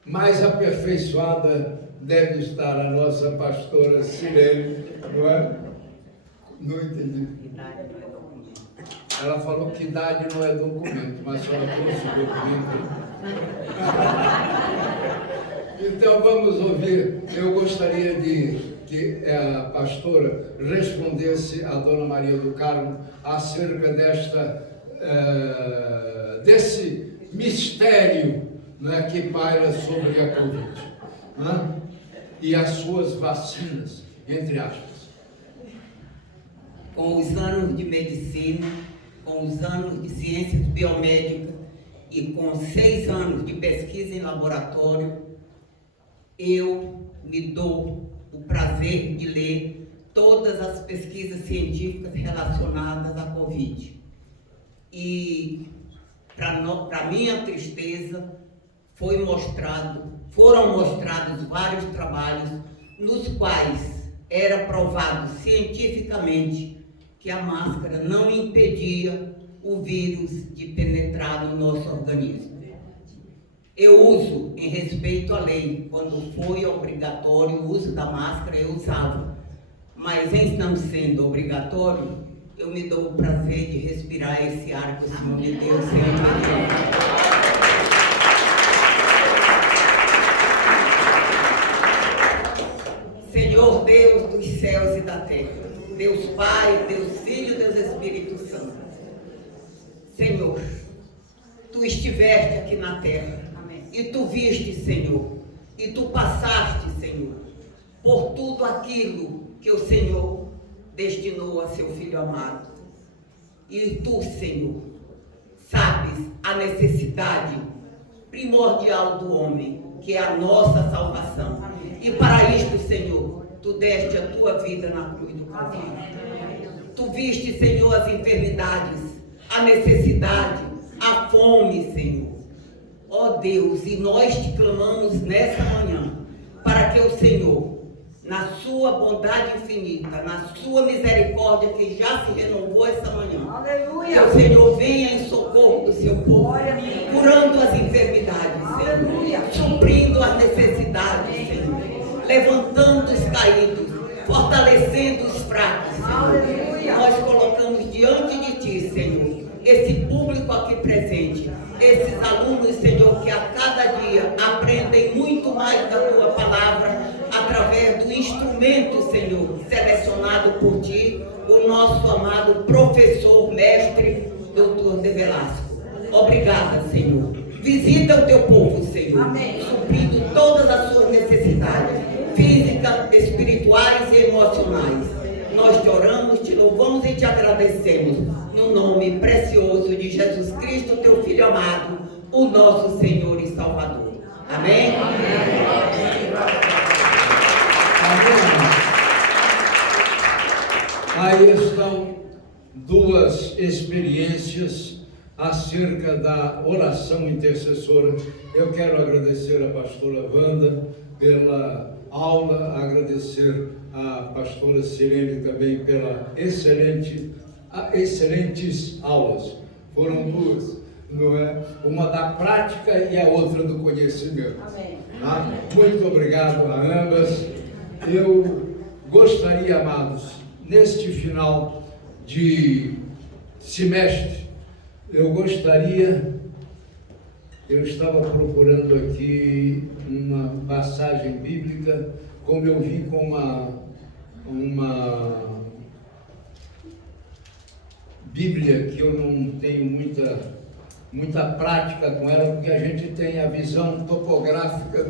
mais aperfeiçoada deve estar a nossa pastora Sirene, não é? Não entendi. Ela falou que idade não é documento, mas ela trouxe o documento. Então vamos ouvir. Eu gostaria de que a pastora respondesse a Dona Maria do Carmo acerca desse mistério, né, que paira sobre a Covid, né, e as suas vacinas, entre aspas. Com os anos de medicina, com os anos de ciências biomédicas e com 6 anos de pesquisa em laboratório, eu me dou o prazer de ler todas as pesquisas científicas relacionadas à Covid. E, para minha tristeza, foram mostrados vários trabalhos nos quais era provado cientificamente que a máscara não impedia o vírus de penetrar no nosso organismo. Eu uso, em respeito à lei, quando foi obrigatório o uso da máscara, eu usava. Mas em não sendo obrigatório, eu me dou o prazer de respirar esse ar que o Senhor me deu, Senhor. dos céus e da terra. Deus Pai, Deus Filho, Deus Espírito Santo. Senhor, Tu estiveste aqui na terra. Amém. E Tu viste, Senhor. E Tu passaste, Senhor, por tudo aquilo que o Senhor destinou a Seu Filho amado. E Tu, Senhor, sabes a necessidade primordial do homem, que é a nossa salvação. Amém. E para isto, Senhor, Tu deste a Tua vida na cruz do Calvário. Tu viste, Senhor, as enfermidades, a necessidade, a fome, Senhor. Ó Deus, e nós te clamamos nessa manhã, para que o Senhor, na sua bondade infinita, na sua misericórdia, que já se renovou essa manhã, que o Senhor venha em socorro do seu povo, curando as enfermidades, Senhor, suprindo as necessidades, Senhor, levantando os caídos, fortalecendo os fracos, Senhor. Nós colocamos diante de Ti, Senhor, esse público aqui presente, esses alunos, Senhor, que a cada dia aprendem muito mais da Tua palavra, através do instrumento, Senhor, selecionado por Ti, o nosso amado professor, mestre, Dr. De Velasco. Obrigada, Senhor. Visita o Teu povo, Senhor, Amém. suprindo todas as suas necessidades, físicas, espirituais e emocionais. Nós te oramos, te louvamos e te agradecemos, no nome precioso de Jesus Cristo, Teu Filho amado, o nosso Senhor e Salvador. Amém? Aí estão duas experiências acerca da oração intercessora. Eu quero agradecer a pastora Wanda pela aula, agradecer a pastora Sirene também pela excelentes aulas. Foram duas, não é? Uma da prática e a outra do conhecimento. Amém. Tá? Muito obrigado a ambas. Eu gostaria, amados, neste final de semestre, eu estava procurando aqui uma passagem bíblica, como eu vi com uma Bíblia que eu não tenho muita prática com ela, porque a gente tem a visão topográfica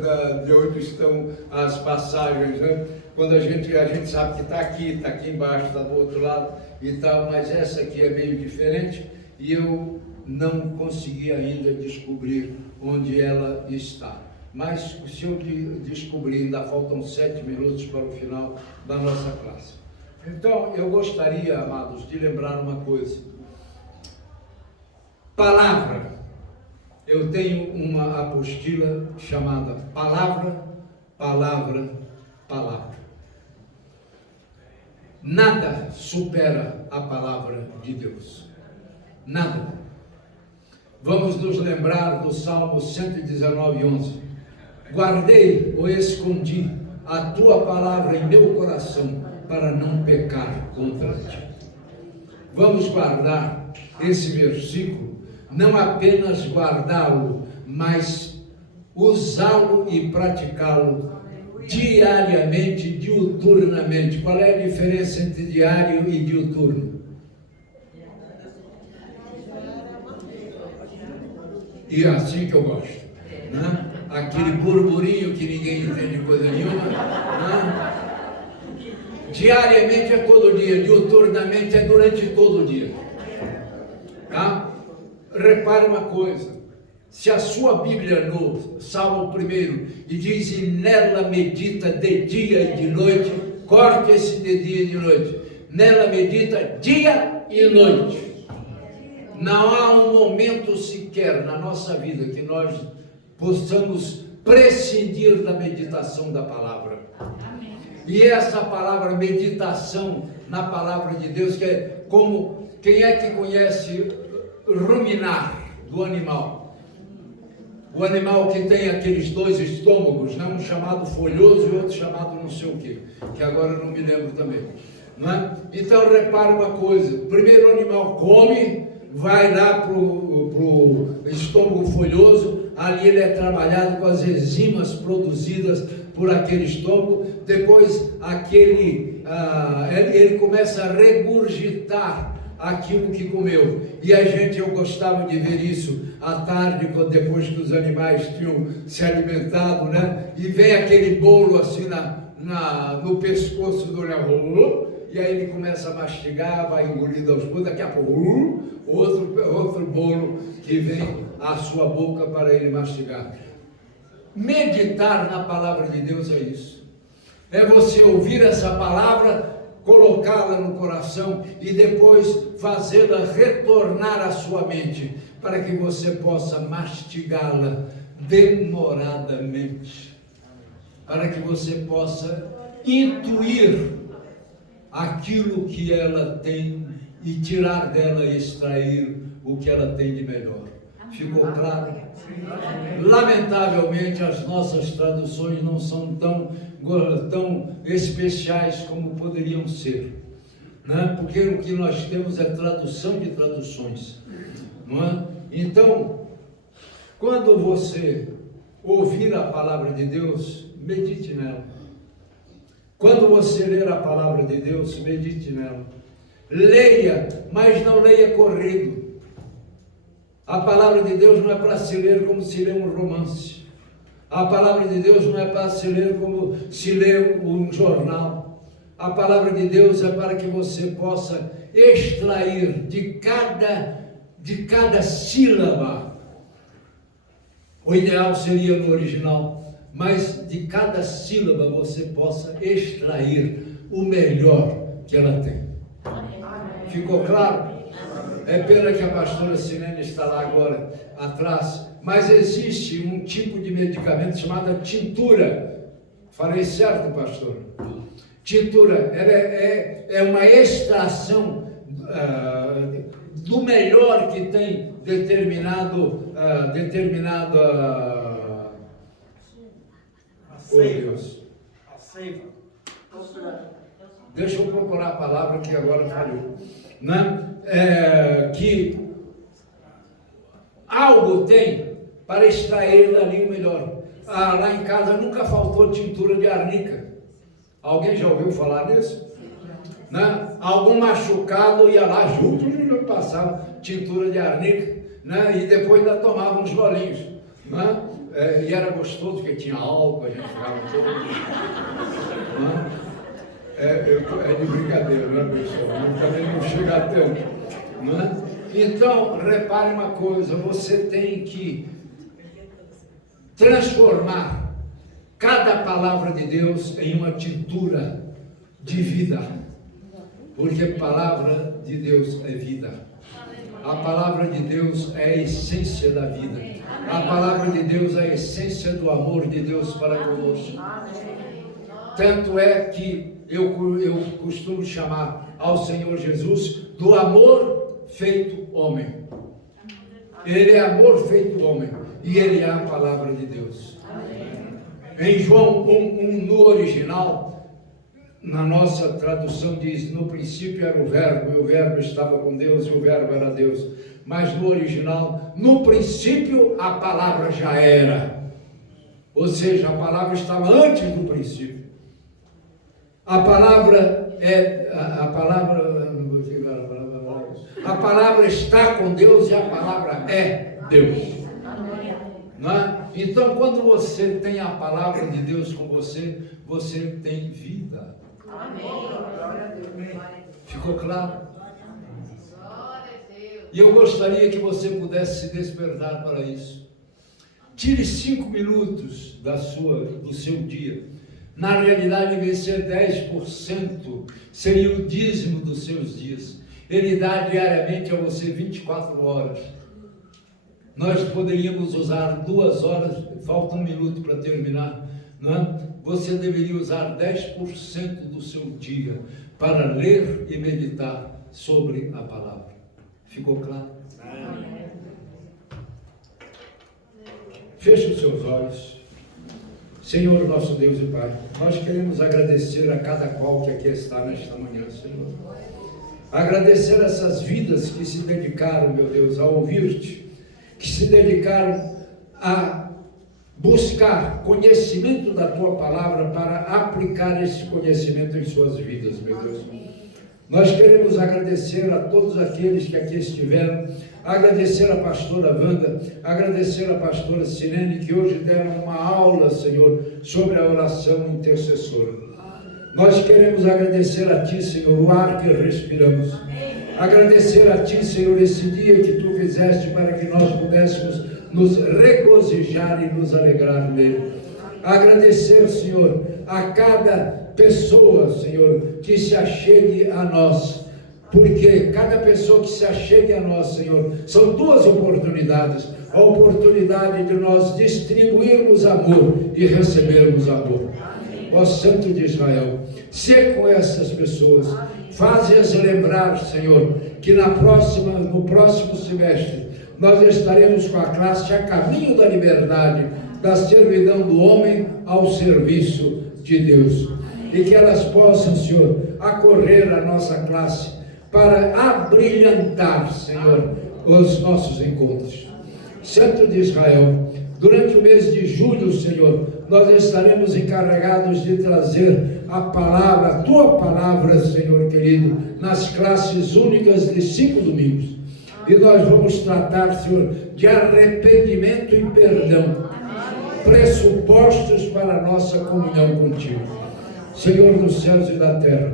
de onde estão as passagens, né? Quando a gente sabe que está aqui embaixo, está do outro lado e tal, mas essa aqui é meio diferente e eu não consegui ainda descobrir onde ela está. Mas se eu descobrir, ainda faltam 7 minutos para o final da nossa classe. Então, eu gostaria, amados, de lembrar uma coisa. Palavra. Eu tenho uma apostila chamada Palavra, Palavra, Palavra. Nada supera a palavra de Deus. Nada. Vamos nos lembrar do Salmo 119:11. Guardei ou escondi a tua palavra em meu coração para não pecar contra ti. Vamos guardar esse versículo, não apenas guardá-lo, mas usá-lo e praticá-lo diariamente, diuturnamente. Qual é a diferença entre diário e diuturno? E é assim que eu gosto, né? Aquele burburinho que ninguém entende coisa nenhuma, né? Diariamente é todo dia, diuturnamente é durante todo o dia, tá? Repare uma coisa, se a sua Bíblia no Salmo 1 e diz e nela medita de dia e de noite, corte esse de dia e de noite, nela medita dia e noite. Não há um momento sequer na nossa vida que nós possamos prescindir da meditação da palavra. E essa palavra, meditação na palavra de Deus, que é como, quem é que conhece ruminar do animal? O animal que tem aqueles dois estômagos, né? Um chamado folhoso e outro chamado não sei o quê, que agora eu não me lembro também, não é? Então repare uma coisa, primeiro o animal come, vai lá para o estômago folhoso, ali ele é trabalhado com as enzimas produzidas por aquele estômago, depois ele começa a regurgitar aquilo que comeu. E eu gostava de ver isso à tarde, depois que os animais tinham se alimentado, né? E vem aquele bolo assim no pescoço do leão, e aí ele começa a mastigar, vai engolindo aos poucos, daqui a pouco outro bolo que vem à sua boca para ele mastigar. Meditar na palavra de Deus é isso. É você ouvir essa palavra, colocá-la no coração e depois fazê-la retornar à sua mente, para que você possa mastigá-la demoradamente, para que você possa intuir aquilo que ela tem e tirar dela e extrair o que ela tem de melhor. Ficou claro? Lamentavelmente as nossas traduções não são tão especiais como poderiam ser, né? Porque o que nós temos é tradução de traduções, não é? Então, quando você ouvir a palavra de Deus, medite nela. Quando você ler a palavra de Deus, medite nela. Leia, mas não leia corrido. A palavra de Deus não é para se ler como se lê um romance. A palavra de Deus não é para se ler como se lê um jornal. A palavra de Deus é para que você possa extrair de cada sílaba. O ideal seria no original, mas de cada sílaba você possa extrair o melhor que ela tem. Ficou claro? É pena que a pastora Silene está lá agora atrás, mas existe um tipo de medicamento chamado tintura. Falei certo, pastor? Tintura, ela é uma extração do melhor que tem determinado A seiva. Deixa eu procurar a palavra que agora falhou, né? Que algo tem para extrair dali o melhor. Lá em casa nunca faltou tintura de arnica. Alguém já ouviu falar nisso? Né? Algum machucado ia lá junto e passava tintura de arnica, né? E depois ainda tomava uns golinhos, né? E era gostoso porque tinha álcool, a gente ficava todo dia, né? É de brincadeira, né, pessoal? Também não chega a tanto, né? Então, repare uma coisa, você tem que transformar cada palavra de Deus em uma tintura de vida, porque a palavra de Deus é vida. A palavra de Deus é a essência da vida. A palavra de Deus é a essência do amor de Deus para conosco. Tanto é que eu costumo chamar ao Senhor Jesus do amor feito homem. Ele é amor feito homem e ele é a palavra de Deus. Em João 1, no original, na nossa tradução diz: no princípio era o verbo, e o verbo estava com Deus, e o verbo era Deus. Mas no original, no princípio a palavra já era. Ou seja, a palavra estava antes do princípio. A palavra está com Deus e a palavra é Deus. Não é? Então, quando você tem a palavra de Deus com você, você tem vida. Ficou claro? E eu gostaria que você pudesse se despertar para isso. Tire 5 minutos do seu dia. Na realidade, em vez de ser 10%, seria o dízimo dos seus dias. Ele dá diariamente a você 24 horas. Nós poderíamos usar 2 horas, falta 1 minuto para terminar, não é? Você deveria usar 10% do seu dia para ler e meditar sobre a palavra. Ficou claro? Feche os seus olhos. Senhor, nosso Deus e Pai, nós queremos agradecer a cada qual que aqui está nesta manhã, Senhor. Agradecer essas vidas que se dedicaram, meu Deus, a ouvir-te, que se dedicaram a buscar conhecimento da Tua Palavra para aplicar esse conhecimento em suas vidas, meu Deus. Nós queremos agradecer a todos aqueles que aqui estiveram, agradecer a pastora Wanda, agradecer a pastora Sirene, que hoje deram uma aula, Senhor, sobre a oração intercessora. Nós queremos agradecer a Ti, Senhor, o ar que respiramos. Agradecer a Ti, Senhor, esse dia que Tu fizeste para que nós pudéssemos nos regozijar e nos alegrar nele. Agradecer, Senhor, a cada pessoa, Senhor, que se achegue a nós, porque cada pessoa que se achegue a nós, Senhor, são duas oportunidades: a oportunidade de nós distribuirmos amor e recebermos amor. Ó Santo de Israel, se com essas pessoas, faze-as lembrar, Senhor, que no próximo semestre nós estaremos com a classe A Caminho da Liberdade, da servidão do homem ao serviço de Deus. E que elas possam, Senhor, acorrer à nossa classe para abrilhantar, Senhor, os nossos encontros. Santo de Israel, durante o mês de julho, Senhor, nós estaremos encarregados de trazer a palavra, a Tua Palavra, Senhor querido, nas classes únicas de 5 domingos. E nós vamos tratar, Senhor, de arrependimento e perdão, pressupostos para a nossa comunhão contigo. Senhor dos céus e da terra,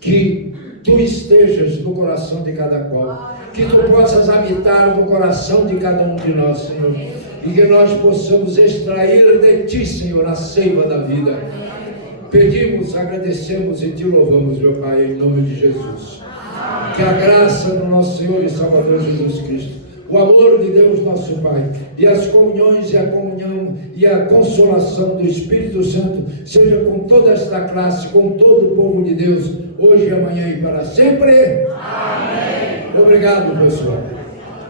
que Tu estejas no coração de cada qual, que Tu possas habitar no coração de cada um de nós, Senhor, e que nós possamos extrair de Ti, Senhor, a seiva da vida. Pedimos, agradecemos e Te louvamos, meu Pai, em nome de Jesus. Que a graça do nosso Senhor e Salvador Jesus Cristo, o amor de Deus nosso Pai, e as comunhões e a comunhão e a consolação do Espírito Santo seja com toda esta classe, com todo o povo de Deus, hoje, amanhã e para sempre. Amém. Obrigado, pessoal.